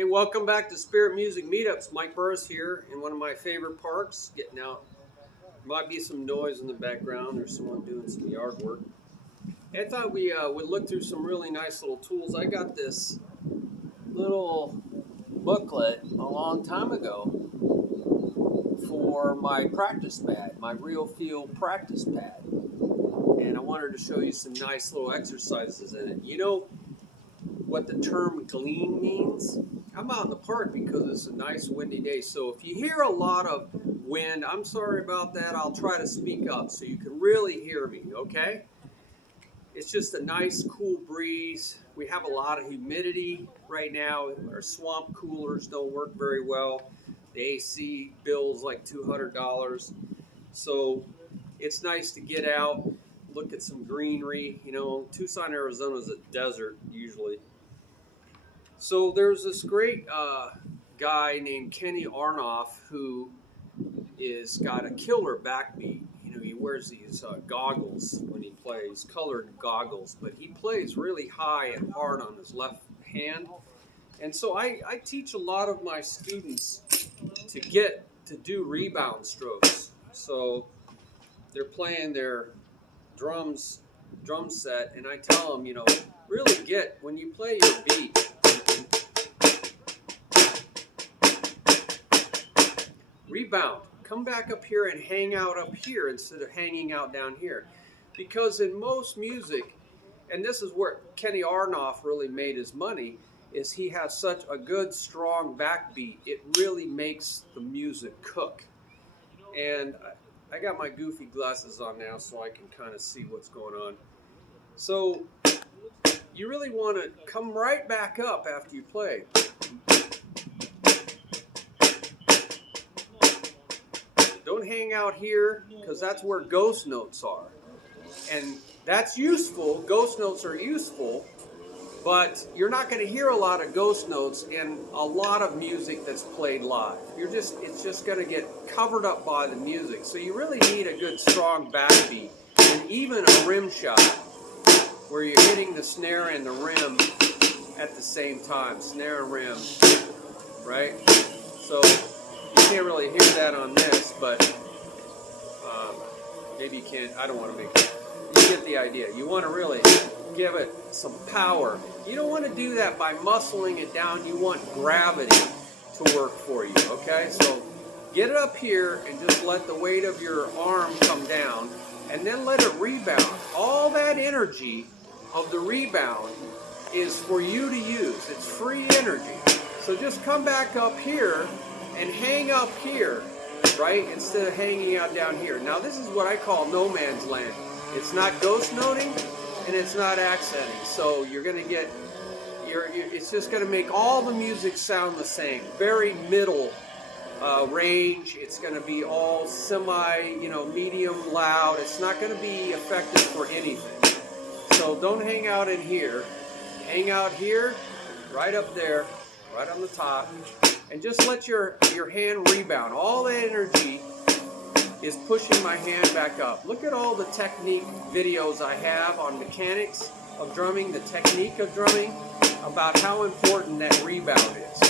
Hey, welcome back to Spirit Music Meetups. Mike Burris here in one of my favorite parks, getting out. Might be some noise in the background. There's someone doing some yard work. I thought we would look through some really nice little tools. I got this little booklet a long time ago for my practice pad, my Real Feel practice pad. And I wanted to show you some nice little exercises in it. You know what the term gleam means? I'm out in the park because it's a nice windy day, so if you hear a lot of wind, I'm sorry about that. I'll try to speak up so you can really hear me, okay? It's just a nice cool breeze. We have a lot of humidity right now. Our swamp coolers don't work very well. The AC bill's like $200. So it's nice to get out, look at some greenery. You know, Tucson, Arizona is a desert usually. So there's this great guy named Kenny Aronoff who is got a killer backbeat. You know, he wears these goggles when he plays, colored goggles, but he plays really high and hard on his left hand. And so I teach a lot of my students to do rebound strokes. So they're playing their drum set, and I tell them, you know, really when you play your beat, rebound. Come back up here and hang out up here instead of hanging out down here. Because in most music, and this is where Kenny Aronoff really made his money, is he has such a good, strong backbeat. It really makes the music cook. And I got my goofy glasses on now so I can kind of see what's going on. So you really want to come right back up after you play. Don't hang out here because that's where ghost notes are. And that's useful. Ghost notes are useful, but you're not going to hear a lot of ghost notes in a lot of music that's played live. It's just going to get covered up by the music. So you really need a good strong backbeat and even a rim shot where you're hitting the snare and the rim at the same time. Snare and rim, right? So you can't really hear that on this, but maybe you can't. I don't want to make it. You get the idea. You want to really give it some power. You don't want to do that by muscling it down. You want gravity to work for you, okay? So get it up here and just let the weight of your arm come down and then let it rebound. All that energy of the rebound is for you to use. It's free energy. So just come back up here and hang up here, right, instead of hanging out down here. Now this is what I call no man's land. It's not ghost noting and it's not accenting. So you're going to get, it's just going to make all the music sound the same. Very middle range. It's going to be all medium loud. It's not going to be effective for anything. So don't hang out in here. Hang out here, right up there, right on the top. And just let your hand rebound. All the energy is pushing my hand back up. Look at all the technique videos I have on mechanics of drumming, the technique of drumming, about how important that rebound is.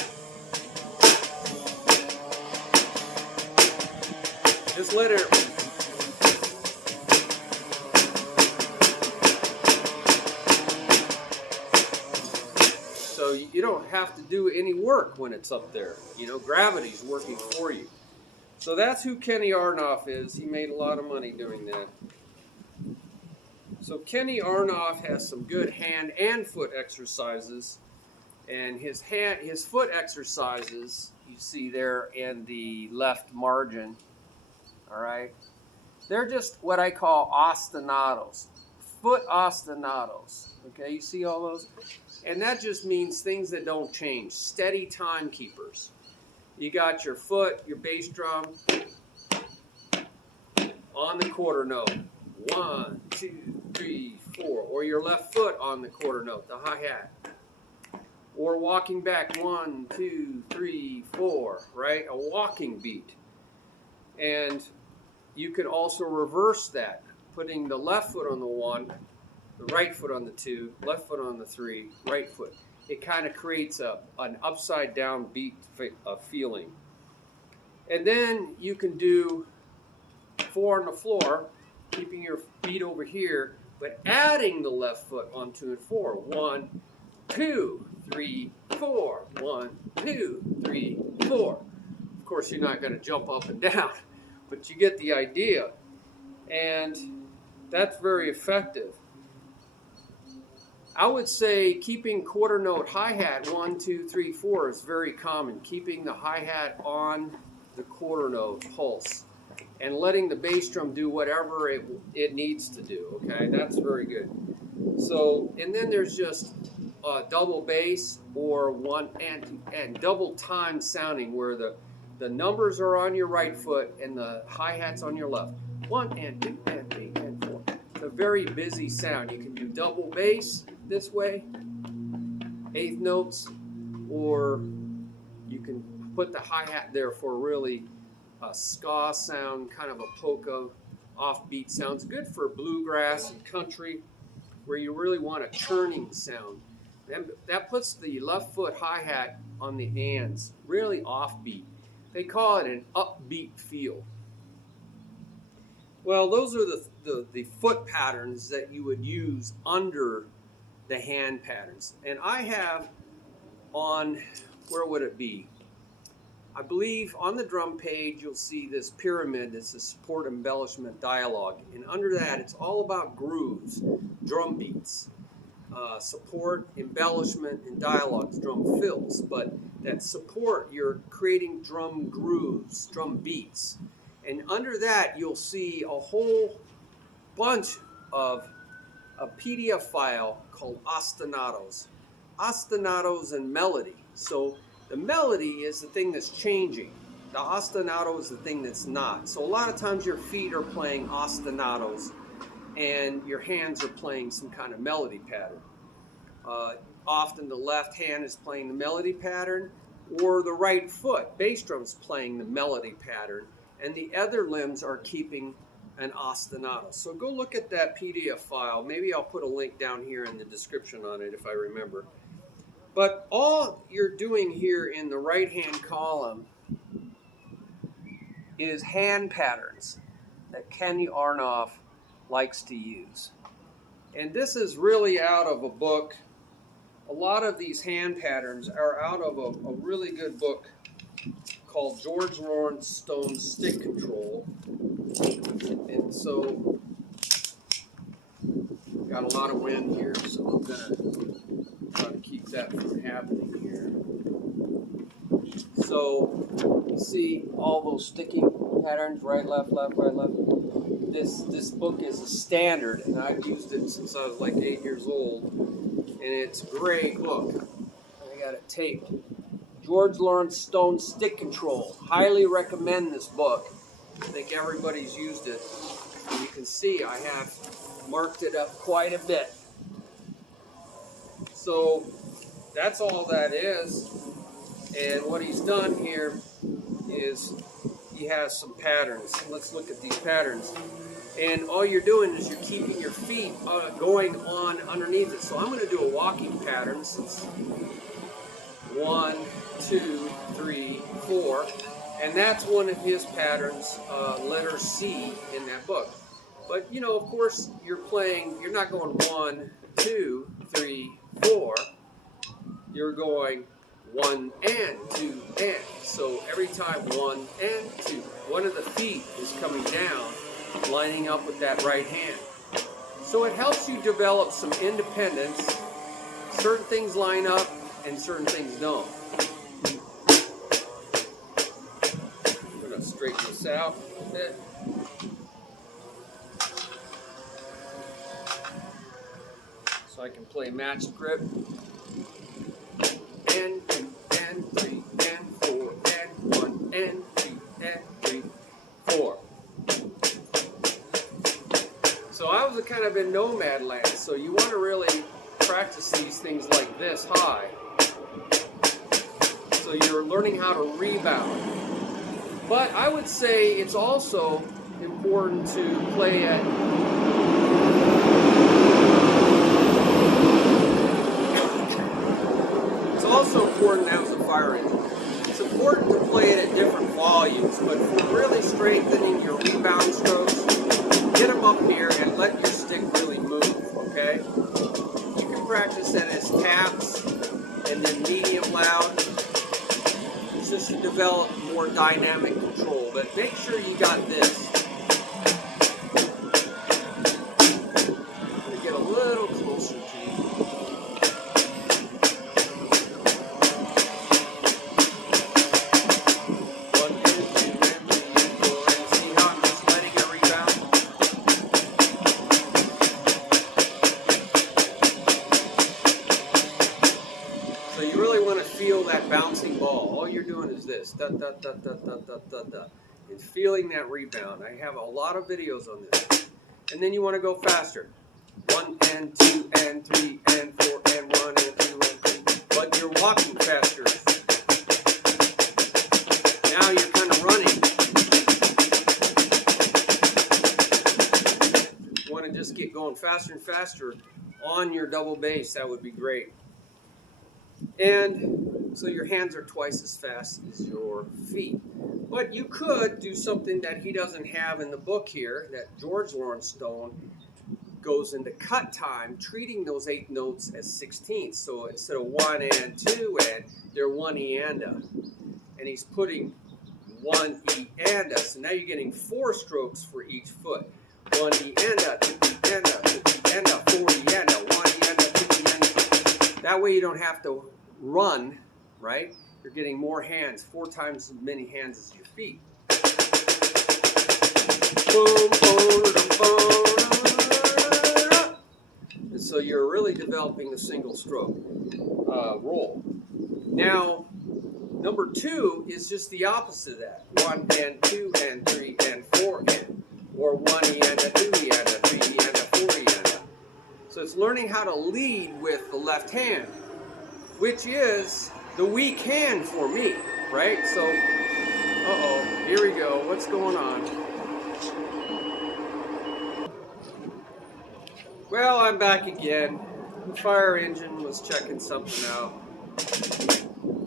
Just let it... So you don't have to do any work when it's up there. You know, gravity's working for you. So that's who Kenny Aronoff is. He made a lot of money doing that. So Kenny Aronoff has some good hand and foot exercises. And his foot exercises, you see there in the left margin, all right? They're just what I call ostinatos. Foot ostinatos. Okay, you see all those? And that just means things that don't change. Steady timekeepers. You got your foot, your bass drum, on the quarter note. 1, 2, 3, 4. Or your left foot on the quarter note, the hi-hat. Or walking back, 1, 2, 3, 4, right? A walking beat. And you can also reverse that, putting the left foot on the 1, the right foot on the 2, left foot on the 3, right foot. it kind of creates an upside down beat feeling. And then you can do 4 on the floor, keeping your feet over here, but adding the left foot on 2 and 4. 1, 2, 3, 4. 1, 2, 3, 4. Of course, you're not going to jump up and down, but you get the idea. And that's very effective. I would say keeping quarter note hi-hat 1, 2, 3, 4 is very common. Keeping the hi-hat on the quarter note pulse and letting the bass drum do whatever it needs to do. Okay, that's very good. So, and then there's just double bass or 1 and double time sounding where the numbers are on your right foot and the hi-hat's on your left. 1 and 2 and 3 and 4. It's a very busy sound. You can do double bass this way, 8th notes, or you can put the hi-hat there for really a ska sound, kind of a polka offbeat sound. It's good for bluegrass and country where you really want a churning sound. That puts the left foot hi-hat on the ands, really offbeat. They call it an upbeat feel. Well, those are the foot patterns that you would use under the hand patterns. And I have on, where would it be? I believe on the drum page you'll see this pyramid that's a support embellishment dialogue. And under that it's all about grooves, drum beats. Support, embellishment, and dialogues, drum fills. But that support, you're creating drum grooves, drum beats. And under that, you'll see a whole bunch of a PDF file called ostinatos. Ostinatos and melody. So the melody is the thing that's changing. The ostinato is the thing that's not. So a lot of times your feet are playing ostinatos and your hands are playing some kind of melody pattern. Often the left hand is playing the melody pattern, or the right foot, bass drum's playing the melody pattern, and the other limbs are keeping an ostinato. So go look at that PDF file. Maybe I'll put a link down here in the description on it if I remember. But all you're doing here in the right-hand column is hand patterns that Kenny Aronoff likes to use. And this is really out of a book. A lot of these hand patterns are out of a really good book called George Lawrence Stone's Stick Control. And so, got a lot of wind here, so I'm going to try to keep that from happening here. So, you see all those sticking patterns, right, left, left, right, left. This book is a standard, and I've used it since I was like 8 years old, and it's a great book. I got it taped. George Lawrence Stone's Stick Control. Highly recommend this book. I think everybody's used it. And you can see I have marked it up quite a bit. So that's all that is. And what he's done here is he has some patterns. Let's look at these patterns. And all you're doing is you're keeping your feet going on underneath it. So I'm going to do a walking pattern since 1, 2, 3, 4. And that's one of his patterns, letter C in that book. But, you know, of course, you're not going 1, 2, 3, 4. You're going 1 and 2 and. So every time 1 and 2, one of the feet is coming down, lining up with that right hand. So it helps you develop some independence. Certain things line up and certain things don't. I'm going to straighten this out a bit. So I can play matched grip. And 2 and 3 and 4 and 1 and 2 and 3, 4. So I was kind of in nomad land, so you want to really practice these things like this high. So you're learning how to rebound. But I would say it's also important to play at also important that was a fire engine. It's important to play it at different volumes, but for really strengthening your rebound strokes, get them up here and let your stick really move, okay? You can practice that as taps and then medium loud. It's just to develop more dynamic control, but make sure you got this. I'm going to get a little closer to you. Feel that bouncing ball. All you're doing is this, da, da, da, da, da, da, da, da, and feeling that rebound. I have a lot of videos on this. And then you want to go faster. 1 and 2 and 3 and 4 and 1 and 2 and 3. But you're walking faster. Now you're kind of running. You want to just get going faster and faster on your double bass. That would be great. And so your hands are twice as fast as your feet. But you could do something that he doesn't have in the book here, that George Lawrence Stone goes into cut time, treating those 8 notes as 16ths. So instead of 1 and 2 and, they're 1 E and A. And he's putting 1 E and A. So now you're getting 4 strokes for each foot. 1 E and A, 2 E and A, 2 E and A, 4 E and A, 1 E and A, 2 E and A. That way you don't have to run, right? You're getting more hands, 4 times as many hands as your feet. Boom, boom, boom, boom. And so you're really developing the single stroke roll. Now, number 2 is just the opposite of that. 1 and 2 and 3 and 4 and, or 1 E and A, 2 E and A, 3 E and A, 4 E and A. So it's learning how to lead with the left hand, which is the weak hand for me, right? So, uh-oh, here we go. What's going on? Well, I'm back again. The fire engine was checking something out.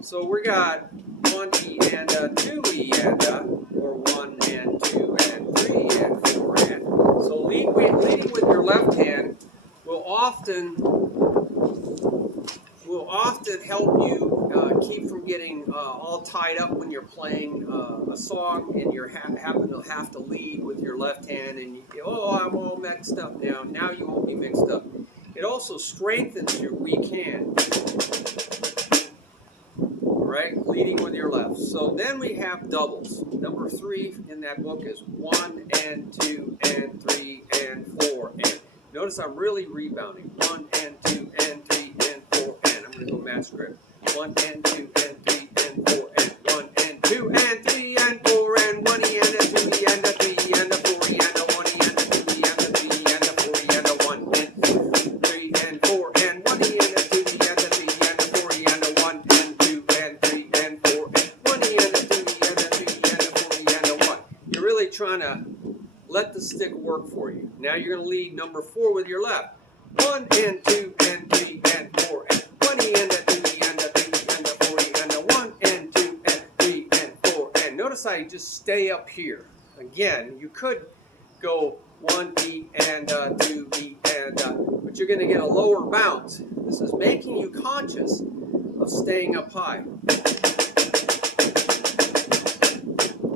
So we got 1 E and A, 2 E and A, or 1 and 2 and 3 and 4 and. So leading with your left hand will often help you keep from getting all tied up when you're playing a song and you happen to have to lead with your left hand and you, oh, I'm all mixed up now. Now you won't be mixed up. It also strengthens your weak hand, right? Leading with your left. So then we have doubles. Number 3 in that book is 1 and 2 and 3 and 4 and. Notice I'm really rebounding. 1 and 2 and 3 and 4 and. I'm going to go match grip. 1 and 2 and 3 and 4 and. 1 and 2 and 3 and 4 and. 1 E and A, 2 E and A, 3 E and A, 4 E and A, 1 E and A, 2 E and A, 3 E and A, 4 E and A, 1 and 3 and 4 and. 1 E and A, 2 E and A, 3 E and A, 4 E and A, 1 and 2 and 3 and 4 and. 1 E and A, 2 E and A, 3 E and A, 4 E and A, 1. You're really trying to let the stick work for you. Now you're going to lead number 4 with your left. 1 and 2 and 3 and 4 and. 1 E and A, 2 E and A, 3 E and A, 4 E and A, 1 and 2 and 3 and 4 and. Notice I just stay up here. Again, you could go 1 E and A, 2 E and A, but you're going to get a lower bounce. This is making you conscious of staying up high.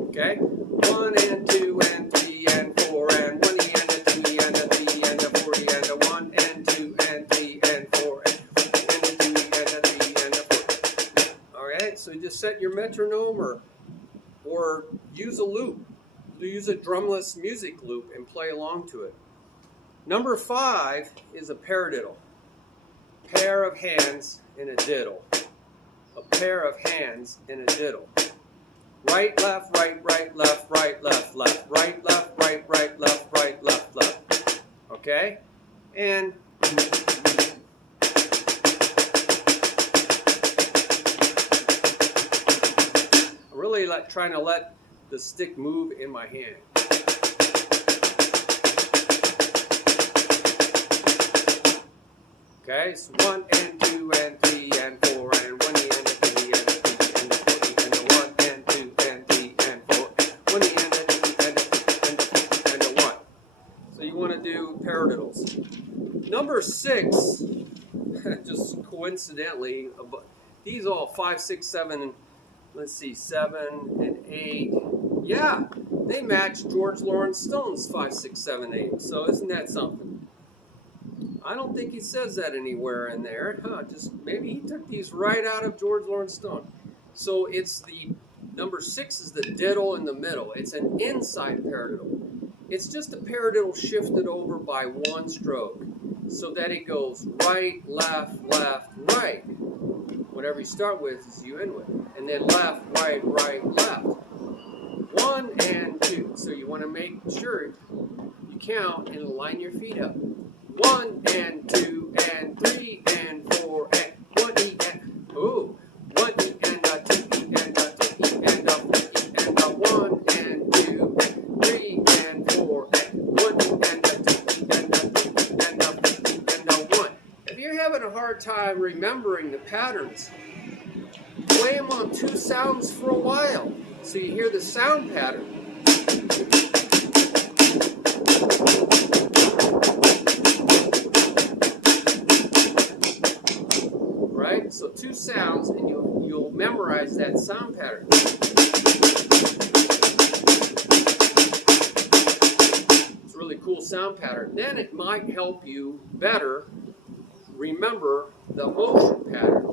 Okay? 1 and 2 and 3 and 4 and. 1 E and A, 2 E and A, 3 E and A, 4 E and A, 1 and 2 and 3 and 4 and. 1 and 2 E and A, 3 E and A, 4. Alright, so you just set your metronome or use a loop. Use a drumless music loop and play along to it. Number 5 is a paradiddle. Pair of hands in a diddle. A pair of hands in a diddle. Right, left, right, right, left, right, left, left, right, left, right, right, left, right, left, left. Okay? And I'm really trying to let the stick move in my hand. Okay? So 1 and 2 and 3 and 4 and 1 E Number 6, just coincidentally, these all 5, 6, 7, let's see, 7 and 8. Yeah, they match George Lawrence Stone's 5, 6, 7, 8. So isn't that something? I don't think he says that anywhere in there. Just maybe he took these right out of George Lawrence Stone. So it's the number 6 is the diddle in the middle. It's an inside paradiddle. It's just a paradiddle shifted over by one stroke, so that it goes right, left, left, right. Whatever you start with is you end with, and then left, right, right, left. 1 and 2. So you want to make sure you count and line your feet up. 1 and 2 and 3 and 4 and 1 E and 1 E and 2 E and 3 E and 4 E and 1 and 2 and 3 and 4 and 1 E and 2 E and 3 and 1. If you're having a hard time remembering the patterns, play them on 2 sounds for a while so you hear the sound pattern. Right? So 2 sounds and you'll memorize that sound pattern. It's a really cool sound pattern. Then it might help you better remember the motion pattern.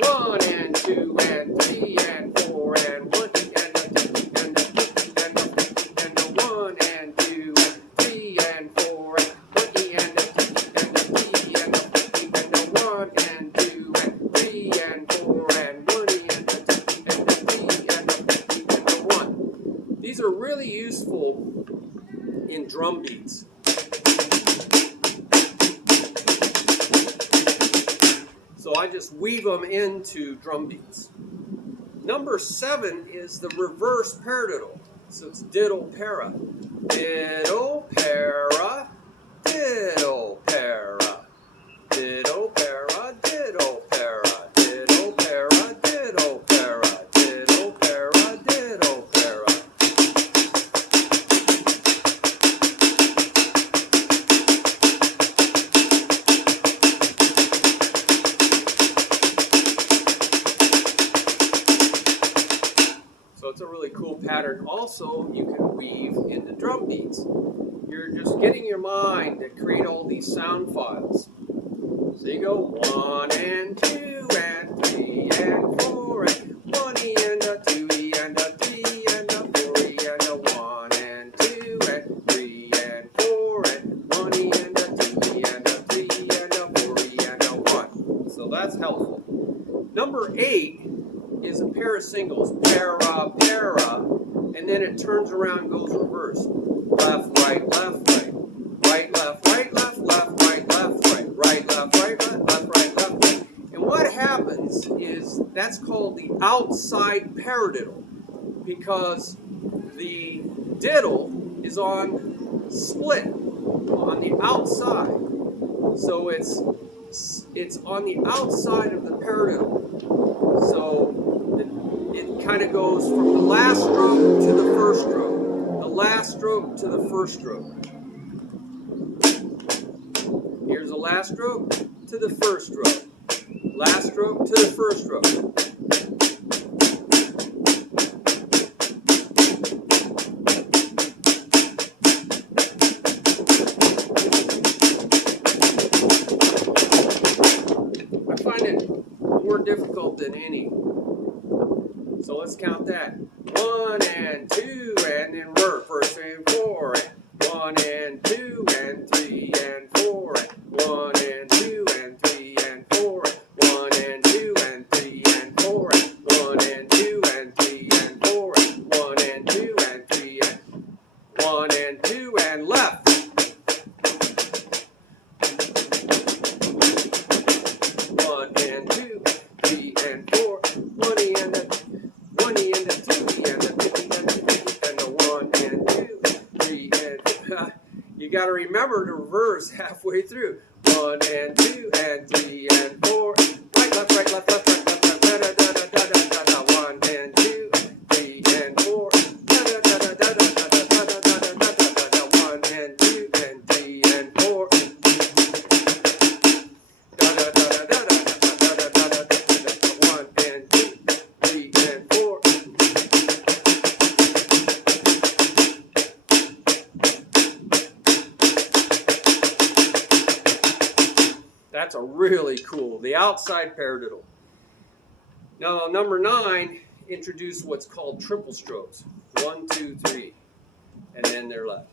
1 and 2 and 3 and 4 and 1 and 2 and 1 and 2 and 3 and 4 and 1 and 2 and 1 and 2 and 3 and 4 and 1 and 2 and 1. These are really useful in drum beats. So I just weave them into drum beats. Number 7 is the reverse paradiddle. So it's diddle para. Diddle para, diddle para. Diddle para, diddle para. Diddle para, diddle para. Diddle para, diddle para. So it's a really cool pattern. Also, you can weave into drum beats. You're just getting your mind to create all these sound files. So you go 1 and 2 and 3 and 4 and 1 E and a 2 E and a 3 and a 4 E and a 1 and 2 and 3 and 4 and 1 E and a 2 E and a 3 and a 4 E and a 1. So that's helpful. Number 8 is a pair of singles, para, para, and then it turns around and goes reverse. Left, right, left, right. Right, left, right, left, left, right, left, right. Right, left, right, left, right, left, right. And what happens is that's called the outside paradiddle because the diddle is on split on the outside. So it's on the outside of the paradiddle. So it kind of goes from the last stroke to the first stroke. The last stroke to the first stroke. Here's the last stroke to the first stroke. Last stroke to the first stroke. I find it more difficult than any. So let's count that. 1 and 2 and then reverse and 4 and 1 and 2 and 3 and 4 and 1 and 2 and 3 and 4 and 1 and 2 and 3 and 4 and 1 and 2 and 3 and 4 and 1 and 2 and 3 and 1 and 2 and left. 1 and 2, 3 and 4, 1 and a 1 E and a 2 E and a 3 and a 1 and 2, 3 and you got to remember to reverse halfway through. 1 and 2 and 3 and 4. Right, left, right, left, left, right, left, left, da da da da da da da. 1 and 2, 3 and 4. Da da da da da da da da da da da da da. 1 and 2 and 3 and 4. really cool. The outside paradiddle. Now, number 9 introduced what's called triple strokes. 1, 2, 3, and then they're left.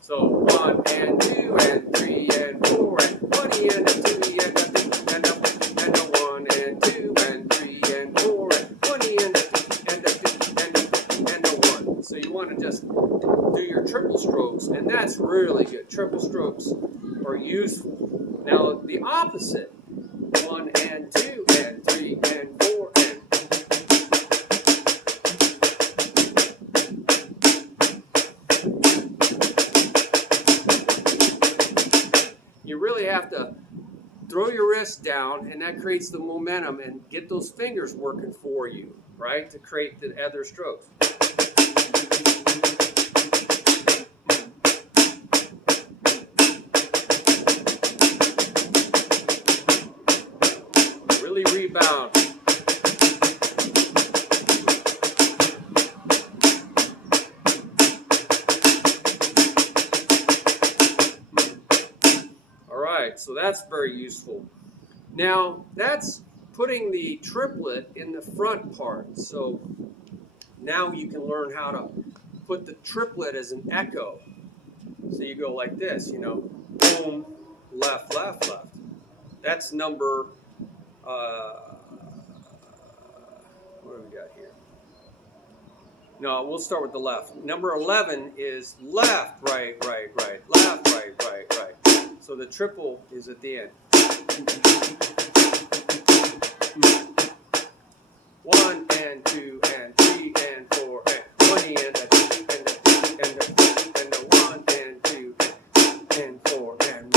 So 1 and 2 and 3 and 4 and 20 and a 2 and a 3 and a 1 and 2 and 3 and 4 and 20 and a 2 and a 2 and a 1. So you want to just do your triple strokes, and that's really good. Triple strokes are useful. Now the opposite, 1 and 2 and 3 and 4 and you really have to throw your wrist down, and that creates the momentum, and get those fingers working for you, right, to create the other strokes. Really rebound. So that's very useful. Now that's putting the triplet in the front part. So now you can learn how to put the triplet as an echo. So you go like this, you know, boom, left, left, left. That's number, what do we got here? No, we'll start with the left. Number 11 is left, right, right, right, left, right, right, right. So the triple is at the end. 1 and 2 and 3 and 4 and 20 and a 2 and a 3 and a 4 and a 1 and 2 and 4 and 1.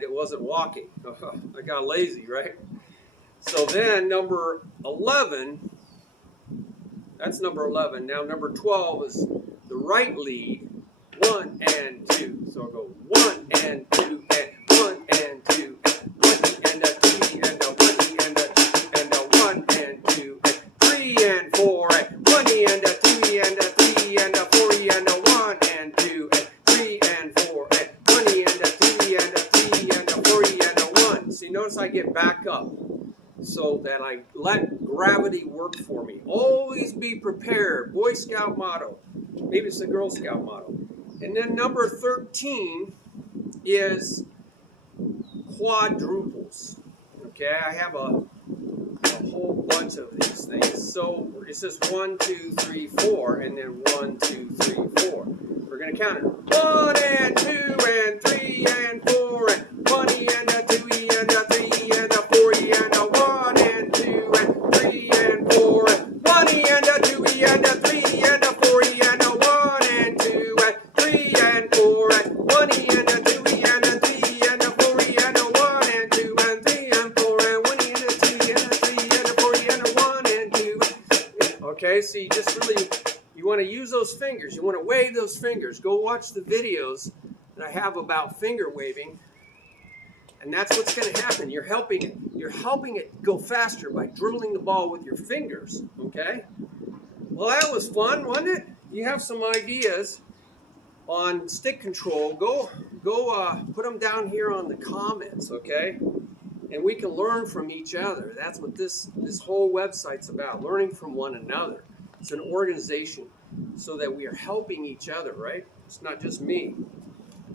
It wasn't walking. I got lazy, right? So then number 11, that's number 11. Now number 12 is the right lead, 1 and 2. So I'll go 1 and 2 and 1 and 2 and 20 and a 3 and a 1 and a 2 and a 1 and 2 and 3 and 4 and 20 and a 3 and a 3 and a 4 and a 1 and 2 and 3 and 4 and 20 and a 3 and a 3 and a 4 and a 1. So you notice I get back up so that I let gravity work for me. Always be prepared. Boy Scout motto. Maybe it's a Girl Scout motto. And then number 13 is quadruples. Okay, I have a whole bunch of these things. So it's just 1, 2, 3, 4, and then 1, 2, 3, 4. We're going to count it. 1 and 2 and 3 and 4 and 20 and a 2 and a 3 and a 40 and a 1 and 2 and 3 and 4 and 20 and a 2 and a 3 and a 40 and a 1 and 2 and 3 and 4 and 20 and a 2 and a 3 and a 40 and a 1 and 2 and 3 and 4 and 1 and a 2 and a 3 and a 40 and a 1 and 2. Okay, so you just really, you want to use those fingers. You want to wave those fingers. Go watch the videos that I have about finger waving. And that's what's going to happen. You're helping it go faster by dribbling the ball with your fingers. Okay? Well, that was fun, wasn't it? You have some ideas on stick control. Go put them down here on the comments, okay? And we can learn from each other. That's what this whole website's about, learning from one another. It's an organization so that we are helping each other, right? It's not just me.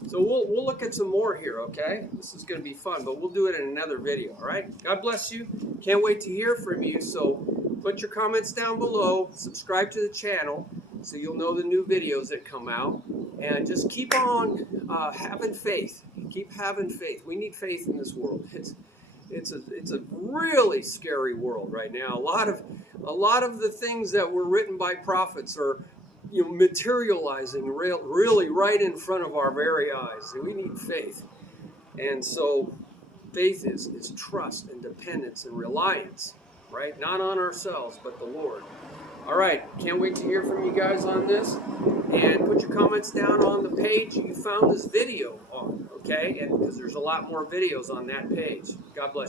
So we'll look at some more here, okay? This is going to be fun, but we'll do it in another video, all right? God bless you. Can't wait to hear from you. So put your comments down below. Subscribe to the channel so you'll know the new videos that come out. And just keep on having faith. Keep having faith. We need faith in this world. It's a really scary world right now. A lot of the things that were written by prophets are, you know, materializing really right in front of our very eyes. And we need faith. And so faith is trust and dependence and reliance, right? Not on ourselves, but the Lord. All right, can't wait to hear from you guys on this. And put your comments down on the page you found this video on, okay? And because there's a lot more videos on that page. God bless you.